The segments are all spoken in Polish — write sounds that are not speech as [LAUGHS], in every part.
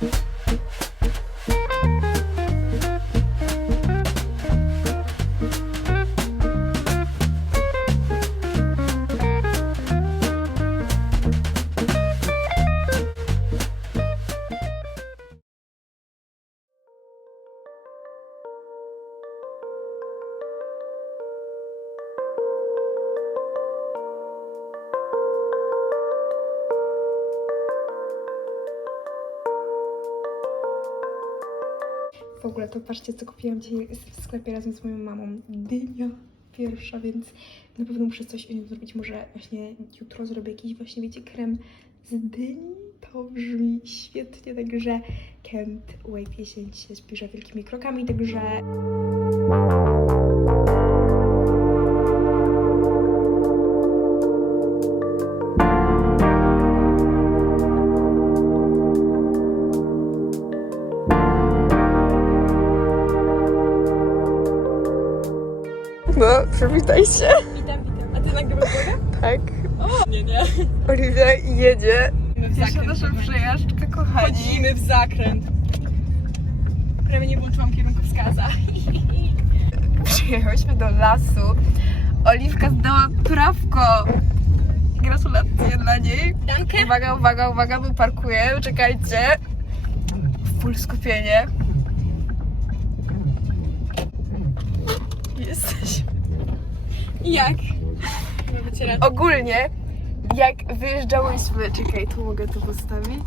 W ogóle to patrzcie, co kupiłam dzisiaj w sklepie razem z moją mamą. Dynia pierwsza, więc na pewno muszę coś o nim zrobić. Może właśnie jutro zrobię jakiś właśnie, wiecie, krem z dyni. To brzmi świetnie, także can't wait. Jesień się zbliża wielkimi krokami, także... No, przywitaj się. Witam, witam. A ty nagrywasz? Tak. Nie, nie. Oliwia jedzie. My w zakręt. nasza przejażdżka, kochani. Chodzimy w zakręt. Prawie nie włączyłam kierunkowskaza. Przyjechałyśmy do lasu. Oliwka zdała prawko. Gratulacje dla niej. Danke. Uwaga, uwaga, uwaga, bo parkuję. Czekajcie. Full skupienie. Jesteś. Jak? Ogólnie, jak wyjeżdżałyśmy... Czekaj, tu mogę to postawić.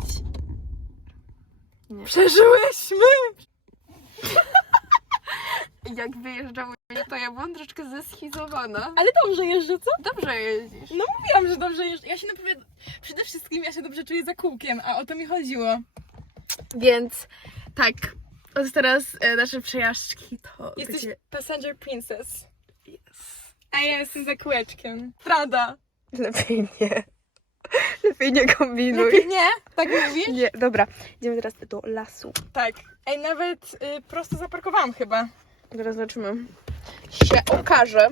Nie. Przeżyłyśmy! [LAUGHS] Jak wyjeżdżałyśmy, to ja byłam troszeczkę zeschizowana. Ale dobrze jeżdżę, co? Dobrze jeździsz. No mówiłam, że dobrze jeżdżę. Ja się naprawdę... Przede wszystkim ja się dobrze czuję za kółkiem, a o to mi chodziło. Więc tak, od teraz e, nasze przejażdżki to Jesteś będzie... passenger princess. Yes. A ja jestem za kółeczkiem. Prawda. Lepiej nie. Lepiej nie kombinuj. Lepiej nie? Tak mówisz? Nie, dobra. Idziemy teraz do lasu. Tak. Ej, nawet y, prosto zaparkowałam chyba. Zaraz zobaczymy. Się okaże.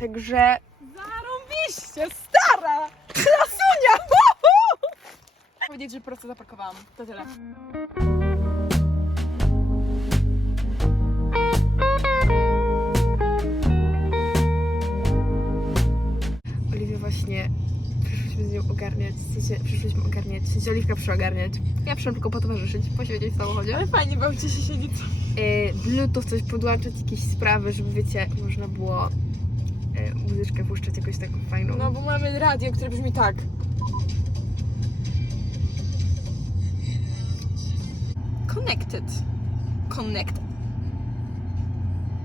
Także Zarąbiście, stara! Lasunia! Powiedzieć, że prosto zaparkowałam. To tyle. Właśnie przyszliśmy z nią ogarniać, przyszliśmy ogarniać, Oliwka przyszła ogarniać. Ja przyszłam tylko potowarzyszyć, posiedzieć w samochodzie. Ale fajnie bałcie się siedzieć. e, Bluetooth coś podłączyć, jakieś sprawy, żeby wiecie, można było e, muzyczkę puszczać jakoś taką fajną. No bo mamy radio, które brzmi tak. Connected. Connected.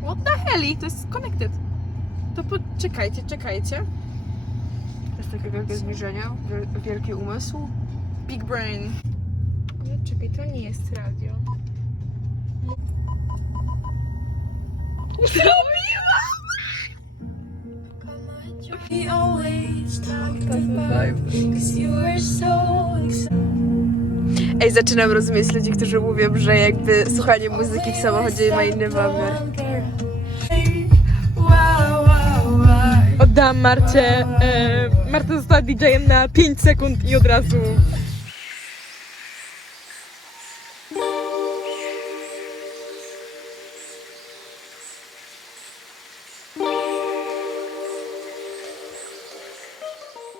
What the hell? To jest connected. To poczekajcie, czekajcie. Jest takie wielkie zbliżenie, wiel- wielki umysł. Big brain. Ale czekaj, to nie jest radio. We always talked about Cause you were so excited Ej, zaczynam rozumieć ludzi, którzy mówią, że jakby słuchanie muzyki w samochodzie ma inny wymiar. Oddam Marcie. E, Marta została DJ-em na 5 sekund i od razu.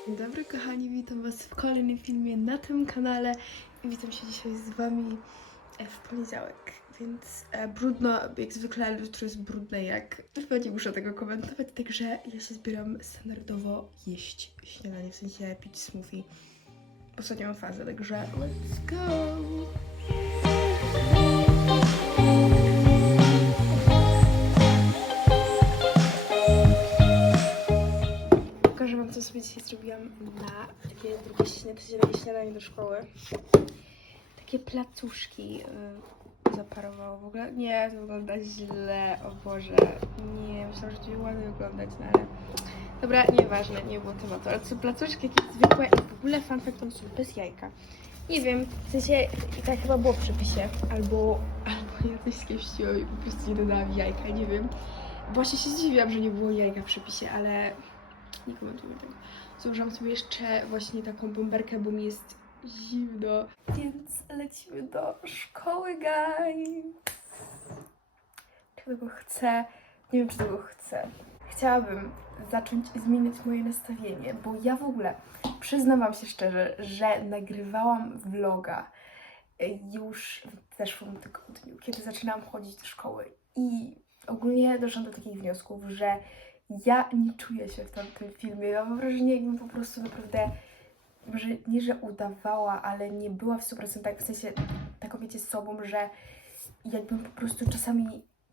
Dzień dobry kochani, witam was w kolejnym filmie na tym kanale i witam się dzisiaj z wami e, w poniedziałek, więc e, brudno jak zwykle, ale jutro jest brudne jak chyba nie muszę tego komentować, także ja się zbieram standardowo jeść śniadanie, w sensie pić smoothie. Ostatnią fazę, także let's go! Pokażę wam, co sobie dzisiaj zrobiłam na takie drugie śniadanie, śniadanie do szkoły. Takie placuszki y, zaparowało w ogóle. Nie, to wygląda źle, o Boże. Nie, myślałam, że to będzie ładnie wyglądać, no ale... Dobra, nieważne, nie było tematu. Ale to są placuszki jakieś zwykłe i w ogóle fun fact, one są bez jajka. Nie wiem, w sensie i tak chyba było w przepisie, albo, albo ja coś skieściłam i po prostu nie dodałam jajka, nie wiem. Właśnie się zdziwiłam, że nie było jajka w przepisie, ale nie komentujmy tego. Założyłam sobie jeszcze właśnie taką bomberkę, bo mi jest zimno. Więc lecimy do szkoły, guys. Czy tego chcę? Nie wiem, czy tego chcę. Chciałabym zacząć zmieniać moje nastawienie, bo ja w ogóle przyznam Wam się szczerze, że nagrywałam vloga y, już w zeszłym tygodniu, kiedy zaczynałam chodzić do szkoły i ogólnie doszłam do takich wniosków, że ja nie czuję się w tamtym filmie. Ja mam wrażenie, jakbym po prostu naprawdę, może nie, że udawała, ale nie była w 100% w sensie taką wiecie sobą, że jakbym po prostu czasami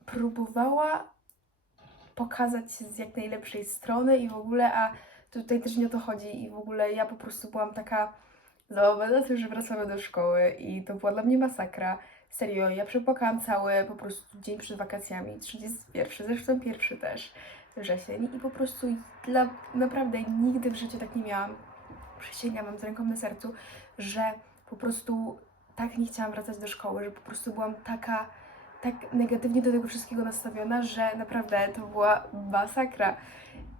próbowała pokazać się z jak najlepszej strony i w ogóle, a tutaj też nie o to chodzi. I w ogóle ja po prostu byłam taka zadowolona tym, że wracamy do szkoły. I to była dla mnie masakra. Serio, ja przepłakałam cały po prostu dzień przed wakacjami, 31, zresztą pierwszy też wrzesień. I po prostu dla, naprawdę nigdy w życiu tak nie miałam, przysięgam, mam z ręką na sercu, że po prostu tak nie chciałam wracać do szkoły, że po prostu byłam taka, tak negatywnie do tego wszystkiego nastawiona, że naprawdę to była masakra.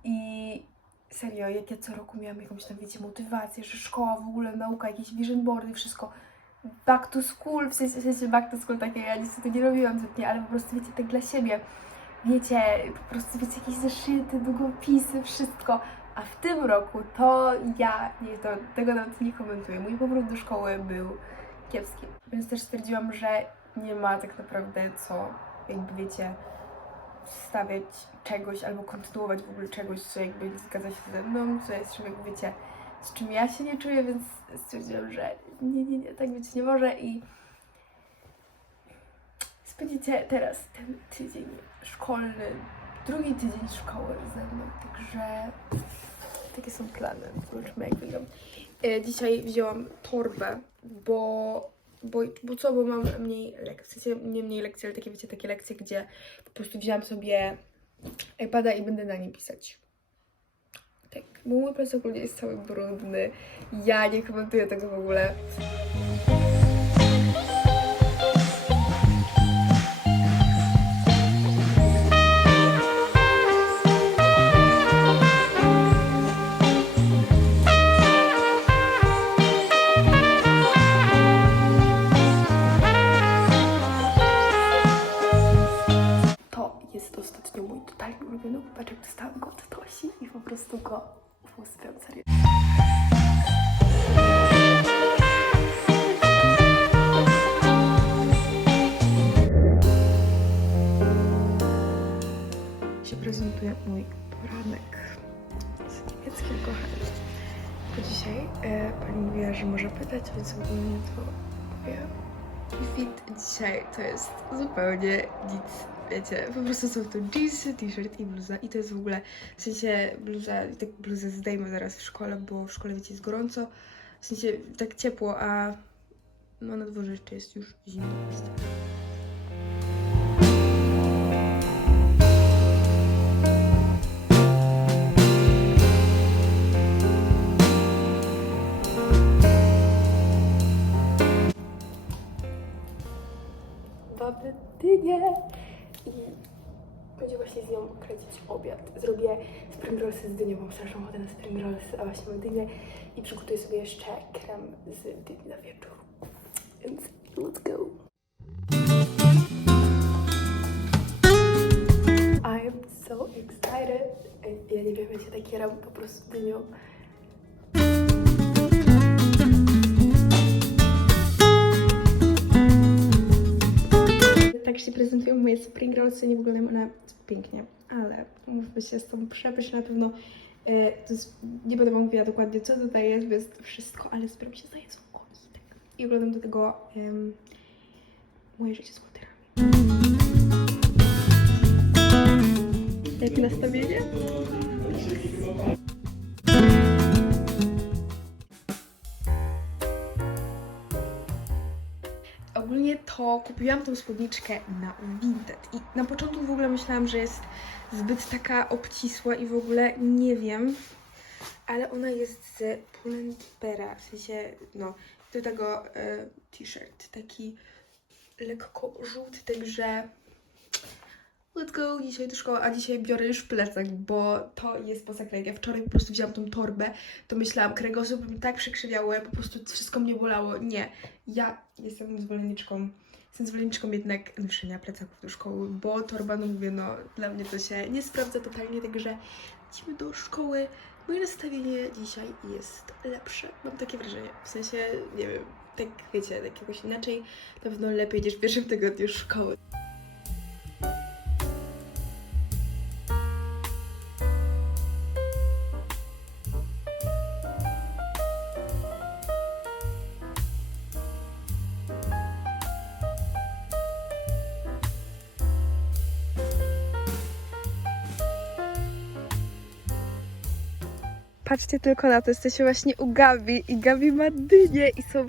I serio, jak ja co roku miałam jakąś tam, wiecie, motywację, że szkoła w ogóle, nauka, jakieś vision boardy, wszystko. Back to school, w sensie, w sensie back to school takie, ja niestety nie robiłam zbytnio, ale po prostu wiecie, tak dla siebie, wiecie, po prostu wiecie, jakieś zeszyty, długopisy, wszystko, a w tym roku to ja nie, to, tego nawet nie komentuję, mój powrót do szkoły był kiepski, więc też stwierdziłam, że nie ma tak naprawdę co, jakby wiecie, stawiać czegoś albo kontynuować w ogóle czegoś, co jakby nie zgadza się ze mną, co jest czym jakby wiecie, z czym ja się nie czuję, więc stwierdziłam, że nie, nie, nie, tak być nie może i spędzicie teraz ten tydzień szkolny, drugi tydzień szkoły ze mną, także takie są plany, zobaczmy jak wygląda. E, Dzisiaj wzięłam torbę, bo, bo, bo co, bo mam mniej lekcji, w sensie nie mniej lekcji, ale takie wiecie, takie lekcje, gdzie po prostu wzięłam sobie iPada i będę na nim pisać. Tak, bo mój ogólnie jest cały brudny. Ja nie komentuję tego w ogóle. Totalnie ulubiony kubeczek. Dostałam go od Tosi i po prostu go uwielbiam serio. się prezentuje mój poranek z niemieckim kochaniem. Bo dzisiaj e, pani mówiła, że może pytać, więc ogólnie to powiem. I fit dzisiaj to jest zupełnie nic, wiecie, po prostu są to jeansy, t-shirt i bluza i to jest w ogóle, w sensie bluza, tak bluzę zdejmę zaraz w szkole, bo w szkole, wiecie, jest gorąco, w sensie tak ciepło, a no na dworze jeszcze jest już zimno. Na spring rollsy, a właśnie mam dynię i przygotuję sobie jeszcze krem z dyni na wieczór. Więc let's go! I am so excited. Ja nie wiem, ja się tak jaram po prostu dynią. Tak się prezentują moje spring rollsy, nie wyglądają one pięknie, ale mówmy się, tą przepyszne na pewno. E, jest, nie będę wam mówiła dokładnie, co tutaj jest, bo jest wszystko, ale sprawdź się za i tak. I oglądam do tego em, moje życie z kulturami. Jakie nastawienie? Ogólnie to kupiłam tą spódniczkę na Vinted i na początku w ogóle myślałam, że jest zbyt taka obcisła i w ogóle nie wiem, ale ona jest z Pull&Beara, w sensie, no, do tego e, t-shirt, taki lekko żółty, także let's go dzisiaj do szkoły, a dzisiaj biorę już plecak, bo to jest masakra. Ja wczoraj po prostu wzięłam tą torbę, to myślałam, kręgosłup mi tak przekrzywiało, po prostu wszystko mnie bolało. Nie, ja jestem zwolenniczką, jestem zwolenniczką jednak noszenia plecaków do szkoły, bo torba, no mówię, no dla mnie to się nie sprawdza totalnie, także idziemy do szkoły. Moje nastawienie dzisiaj jest lepsze, mam takie wrażenie, w sensie, nie wiem, tak wiecie, tak jakoś inaczej, na pewno lepiej niż w pierwszym tygodniu szkoły. Patrzcie tylko na to, jesteśmy właśnie u Gabi i Gabi ma dynię i są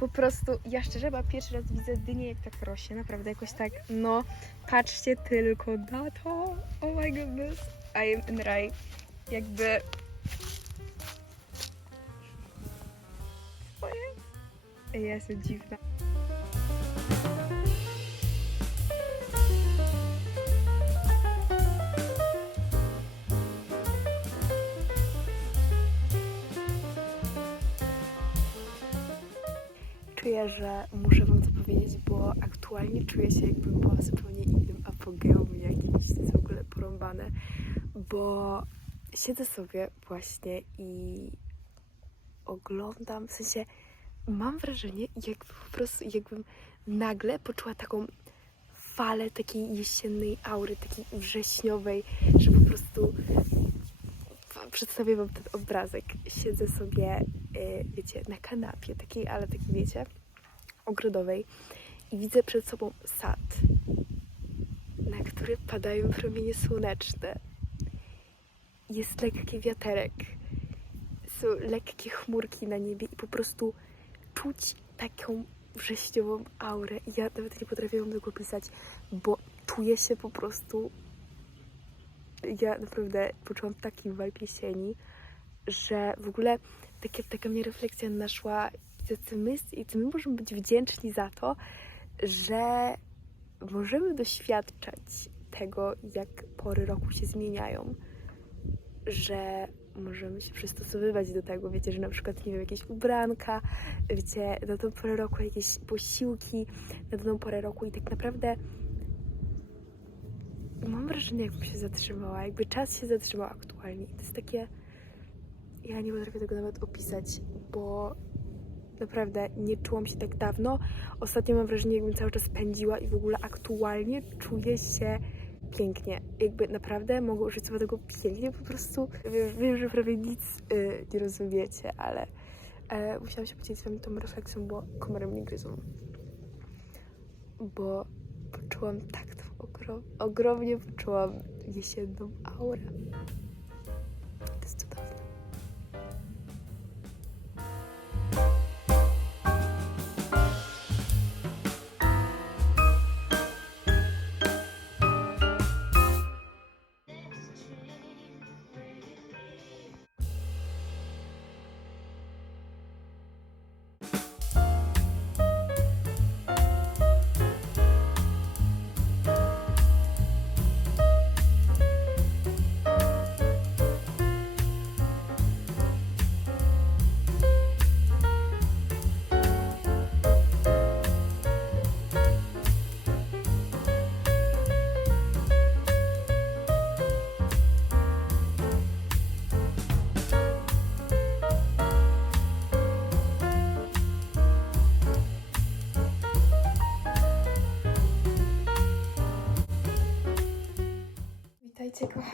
po prostu, ja szczerze, bo pierwszy raz widzę dynię jak tak rośnie, naprawdę jakoś tak, no, patrzcie tylko na to, oh my goodness, I am in raj, jakby... Moje? Ej, Ja jestem dziwna. Że muszę Wam to powiedzieć, bo aktualnie czuję się jakbym była zupełnie innym apogeum jakimś, w ogóle porąbane, bo siedzę sobie właśnie i oglądam, w sensie mam wrażenie, jakby po prostu, jakbym nagle poczuła taką falę takiej jesiennej aury, takiej wrześniowej, że po prostu przedstawię Wam ten obrazek. Siedzę sobie, y, wiecie, na kanapie, takiej, ale takiej, wiecie, ogrodowej i widzę przed sobą sad, na który padają promienie słoneczne. Jest lekki wiaterek, są lekkie chmurki na niebie i po prostu czuć taką wrześniową aurę. Ja nawet nie potrafię wam tego opisać, bo czuję się po prostu ja naprawdę poczułam taki vibe jesieni, że w ogóle takie, taka mnie refleksja naszła, co my, i co my możemy być wdzięczni za to, że możemy doświadczać tego, jak pory roku się zmieniają, że możemy się przystosowywać do tego, wiecie, że na przykład, nie wiem, jakieś ubranka, wiecie, na tą porę roku jakieś posiłki, na daną porę roku i tak naprawdę mam wrażenie, jakbym się zatrzymała, jakby czas się zatrzymał aktualnie. I to jest takie. Ja nie potrafię tego nawet opisać, bo naprawdę nie czułam się tak dawno. Ostatnio mam wrażenie, jakbym cały czas pędziła i w ogóle aktualnie czuję się pięknie. Jakby naprawdę mogę użyć słowa tego pięknie, po prostu wiem, że prawie nic y, nie rozumiecie, ale e, musiałam się podzielić z wami tą refleksją, bo komary mnie gryzą. Bo poczułam tak tą ogrom, ogromnie poczułam jesienną aurę.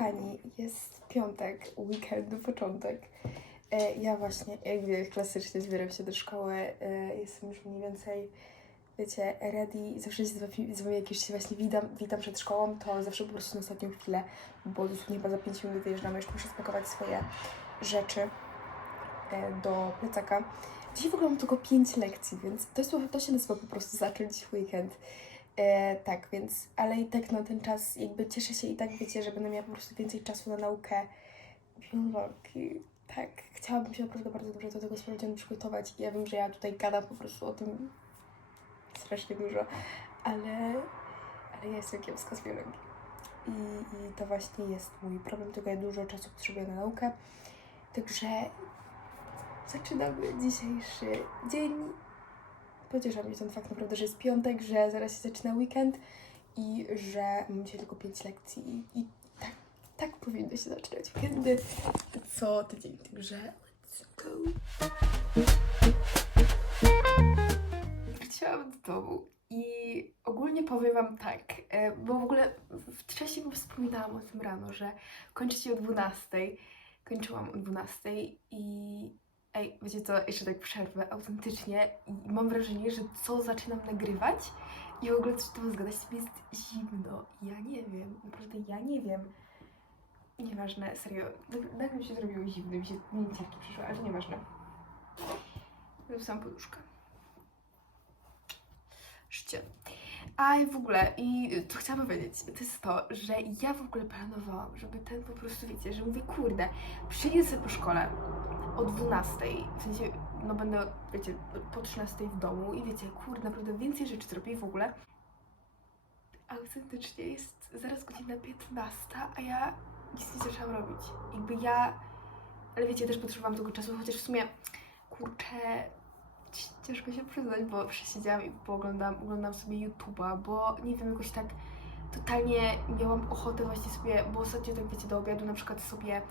Kochani, jest piątek, weekend, początek. E, Ja właśnie, jak widać, klasycznie zbieram się do szkoły. E, Jestem już mniej więcej, wiecie, ready. Zawsze się z wami, jak już się właśnie witam, witam przed szkołą, to zawsze po prostu na ostatnią chwilę, bo dosłownie chyba za 5 minut wyjeżdżamy. Jeszcze muszę spakować swoje rzeczy e, do plecaka. Dzisiaj w ogóle mam tylko 5 lekcji, więc to, jest, to się nazywa po prostu zacząć weekend. E, tak, więc, ale i tak no ten czas, jakby cieszę się i tak, wiecie, że będę miała po prostu więcej czasu na naukę biologii. Tak, chciałabym się naprawdę bardzo dobrze do tego sprawdzianu przygotować ja wiem, że ja tutaj gadam po prostu o tym strasznie dużo, ale, ale ja jestem kiepska z biologii. i, i to właśnie jest mój problem, tylko ja dużo czasu potrzebuję na naukę. Także zaczynamy dzisiejszy dzień. Pociesza mnie ten fakt naprawdę, że jest piątek, że zaraz się zaczyna weekend i że mam dzisiaj tylko 5 lekcji i, tak, tak powinny się zaczynać weekendy co tydzień. Także let's go. Wróciłam do domu i ogólnie powiem Wam tak, e, bo w ogóle wcześniej wspominałam o tym rano, że kończy się o 12. Kończyłam o 12 i ej, wiecie co, jeszcze tak przerwę autentycznie i mam wrażenie, że co zaczynam nagrywać i w ogóle coś to mi jest zimno. Ja nie wiem, naprawdę ja nie wiem. Nieważne, serio, tak- tak mi się zrobiło zimno, mi się mięciarki przyszły, ale nieważne. Sam poduszkę. Życie. A w ogóle, i to chciałam powiedzieć, to jest to, że ja w ogóle planowałam, żeby ten po prostu, wiecie, że mówię, kurde, przyjdę sobie po szkole o 12, w sensie, no będę, wiecie, po 13 w domu i wiecie, kurde, naprawdę więcej rzeczy zrobię w ogóle. Autentycznie jest zaraz godzina 15, a ja nic nie zaczęłam robić. Jakby ja, ale wiecie, też potrzebowałam tego czasu, chociaż w sumie, kurczę, ci- ciężko się przyznać, bo przesiedziałam i pooglądam, oglądam sobie YouTube'a, bo nie wiem, jakoś tak totalnie miałam ochotę właśnie sobie, bo ostatnio tak wiecie, do obiadu na przykład sobie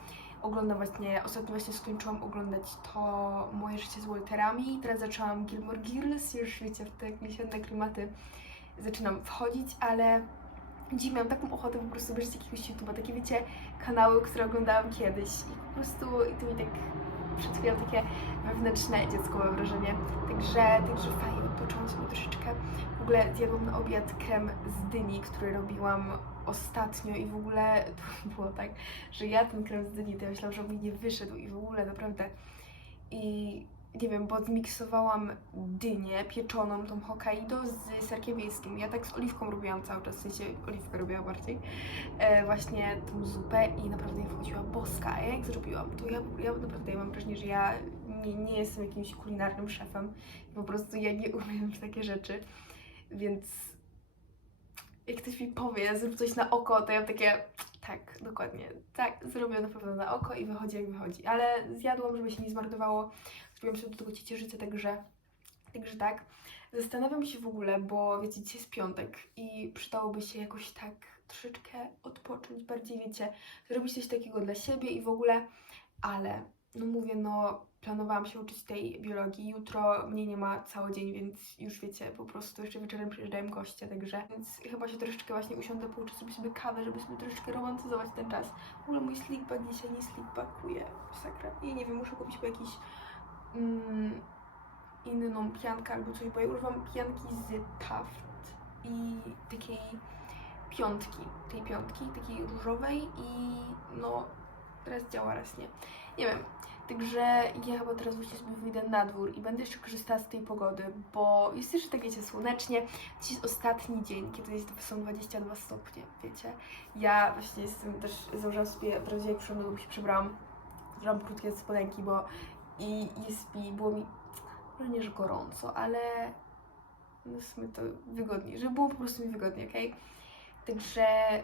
oglądam właśnie, ostatnio właśnie skończyłam oglądać to Moje życie z Walterami, teraz zaczęłam Gilmore Girls, już wiecie, w te jesienne klimaty zaczynam wchodzić, ale dziś miałam taką ochotę po prostu obejrzeć jakiegoś YouTube'a, takie wiecie, kanały, które oglądałam kiedyś i po prostu i to mi tak przed chwilą takie wewnętrzne dzieckowe wrażenie. Także, także fajnie sobie troszeczkę. W ogóle zjadłam na obiad krem z dyni, który robiłam ostatnio i w ogóle [LAUGHS] to było tak, że ja ten krem z dyni, to ja myślałam, że on mi nie wyszedł i w ogóle naprawdę i nie wiem, bo zmiksowałam dynię pieczoną, tą Hokkaido z serkiem wiejskim. Ja tak z oliwką robiłam cały czas, w sensie oliwkę robiłam bardziej. E, właśnie tą zupę i naprawdę mi wchodziła boska. A ja jak zrobiłam, to ja, ja naprawdę ja mam wrażenie, że ja nie, nie jestem jakimś kulinarnym szefem. Po prostu ja nie umiem takie rzeczy. Więc jak ktoś mi powie, zrób coś na oko, to ja takie, tak, dokładnie, tak, zrobię na pewno na oko i wychodzi jak wychodzi. Ale zjadłam, żeby się nie zmarnowało. Zrobiłam sobie do tego ciecierzycę, także, także tak. Zastanawiam się w ogóle, bo wiecie, dzisiaj jest piątek i przydałoby się jakoś tak troszeczkę odpocząć, bardziej wiecie, zrobić coś takiego dla siebie i w ogóle, ale no mówię, no planowałam się uczyć tej biologii, jutro mnie nie ma cały dzień, więc już wiecie, po prostu jeszcze wieczorem przyjeżdżają goście, także więc chyba się troszeczkę właśnie usiądę, pouczę sobie sobie kawę, żeby sobie troszeczkę romantyzować ten czas. W ogóle mój sleepback dzisiaj nie sleepbackuje, sakra. I nie wiem, muszę kupić po jakiś mm, inną piankę albo coś, bo ja używam pianki z Taft i takiej piątki, tej piątki, takiej różowej i no raz działa, raz nie. Nie wiem. Także ja chyba teraz właśnie sobie wyjdę na dwór i będę jeszcze korzystała z tej pogody, bo jest jeszcze tak, wiecie, słonecznie. Dziś jest ostatni dzień, kiedy jest, są 22 stopnie, wiecie. Ja właśnie jestem też, założyłam sobie, od razu jak przyszłam do się przebrałam, założyłam krótkie spodenki, bo i jest mi, było mi, może nie, że gorąco, ale no w sumie to wygodniej, żeby było po prostu mi wygodnie, okej? Także tak,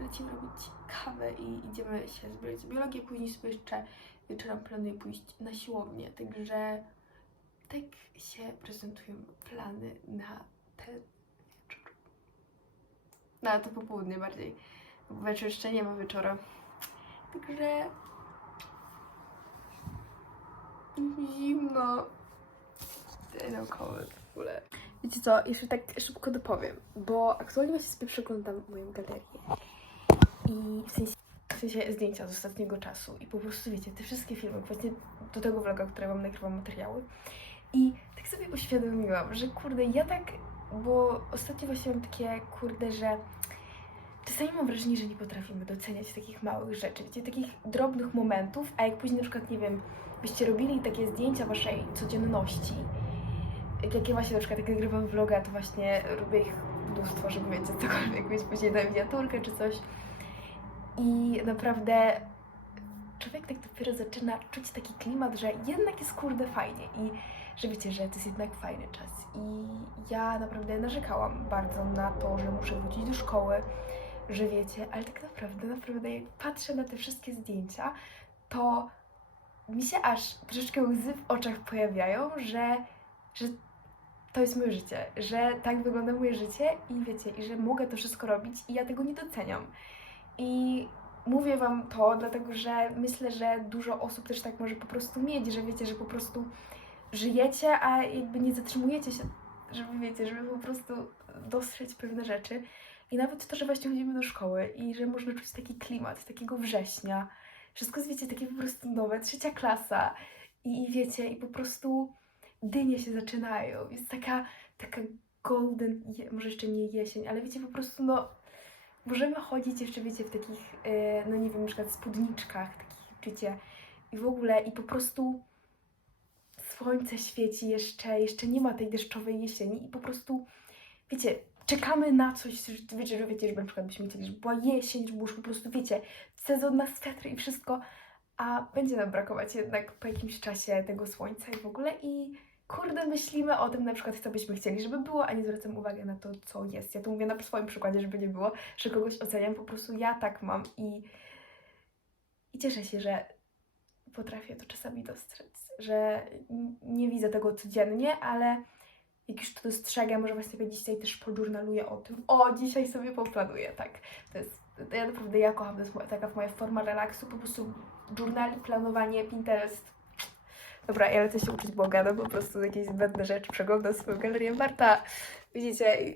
lecimy robić kawę i idziemy się zbierać za biologię, później sobie jeszcze wieczorem planuję pójść na siłownię, także tak się prezentują plany na ten wieczór. Na to popołudnie bardziej. Bo Wieczór jeszcze nie ma wieczora. Także zimno. Naukowe w ogóle. Wiecie co, jeszcze tak szybko dopowiem, bo aktualnie właśnie sobie przeglądam moją galerię i w sensie, w sensie zdjęcia z ostatniego czasu i po prostu wiecie, te wszystkie filmy, właśnie do tego vloga, które wam nagrywam materiały i tak sobie uświadomiłam, że kurde, ja tak, bo ostatnio właśnie mam takie kurde, że czasami mam wrażenie, że nie potrafimy doceniać takich małych rzeczy, wiecie, takich drobnych momentów, a jak później na przykład, nie wiem, byście robili takie zdjęcia waszej codzienności, jak jakie właśnie na przykład jak nagrywam vloga, to właśnie robię ich mnóstwo, żeby wiecie, cokolwiek mieć później na miniaturkę czy coś. I naprawdę człowiek tak dopiero zaczyna czuć taki klimat, że jednak jest kurde fajnie i że wiecie, że to jest jednak fajny czas. I ja naprawdę narzekałam bardzo na to, że muszę wrócić do szkoły, że wiecie, ale tak naprawdę, naprawdę jak patrzę na te wszystkie zdjęcia, to mi się aż troszeczkę łzy w oczach pojawiają, że, że to jest moje życie, że tak wygląda moje życie i wiecie, i że mogę to wszystko robić i ja tego nie doceniam. I mówię Wam to, dlatego że myślę, że dużo osób też tak może po prostu mieć, że wiecie, że po prostu żyjecie, a jakby nie zatrzymujecie się, żeby wiecie, żeby po prostu dostrzec pewne rzeczy. I nawet to, że właśnie chodzimy do szkoły i że można czuć taki klimat, takiego września. Wszystko jest, wiecie, takie po prostu nowe, trzecia klasa. I, i wiecie, i po prostu dynie się zaczynają. Jest taka, taka golden, może jeszcze nie jesień, ale wiecie, po prostu no możemy chodzić jeszcze, wiecie, w takich, e, no nie wiem, na przykład spódniczkach, takich, wiecie, i w ogóle, i po prostu słońce świeci jeszcze, jeszcze nie ma tej deszczowej jesieni i po prostu, wiecie, czekamy na coś, wiecie, że wiecie, że na przykład byśmy chcieli, żeby była jesień, żeby już po prostu, wiecie, sezon na swetry i wszystko, a będzie nam brakować jednak po jakimś czasie tego słońca i w ogóle i kurde, myślimy o tym na przykład, co byśmy chcieli, żeby było, a nie zwracam uwagi na to, co jest. Ja to mówię na swoim przykładzie, żeby nie było, że kogoś oceniam, po prostu ja tak mam i, i cieszę się, że potrafię to czasami dostrzec, że nie widzę tego codziennie, ale jak już to dostrzegam, może właśnie sobie dzisiaj też pożurnaluję o tym. O, dzisiaj sobie poplanuję, tak. To jest, ja naprawdę ja kocham, to jest taka moja forma relaksu, po prostu journal, planowanie, Pinterest. Dobra, ja lecę się uczyć Boga, no po prostu jakieś zbędne rzeczy, przeglądam swoją galerię Marta. Widzicie,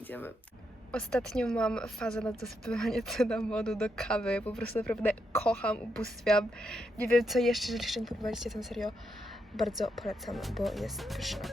idziemy. Ostatnio mam fazę na dosypywanie cynamonu [LAUGHS] do kawy. Po prostu naprawdę kocham, ubóstwiam. Nie wiem co jeszcze, że jeszcze nie próbowaliście, ten serio bardzo polecam, bo jest pyszne.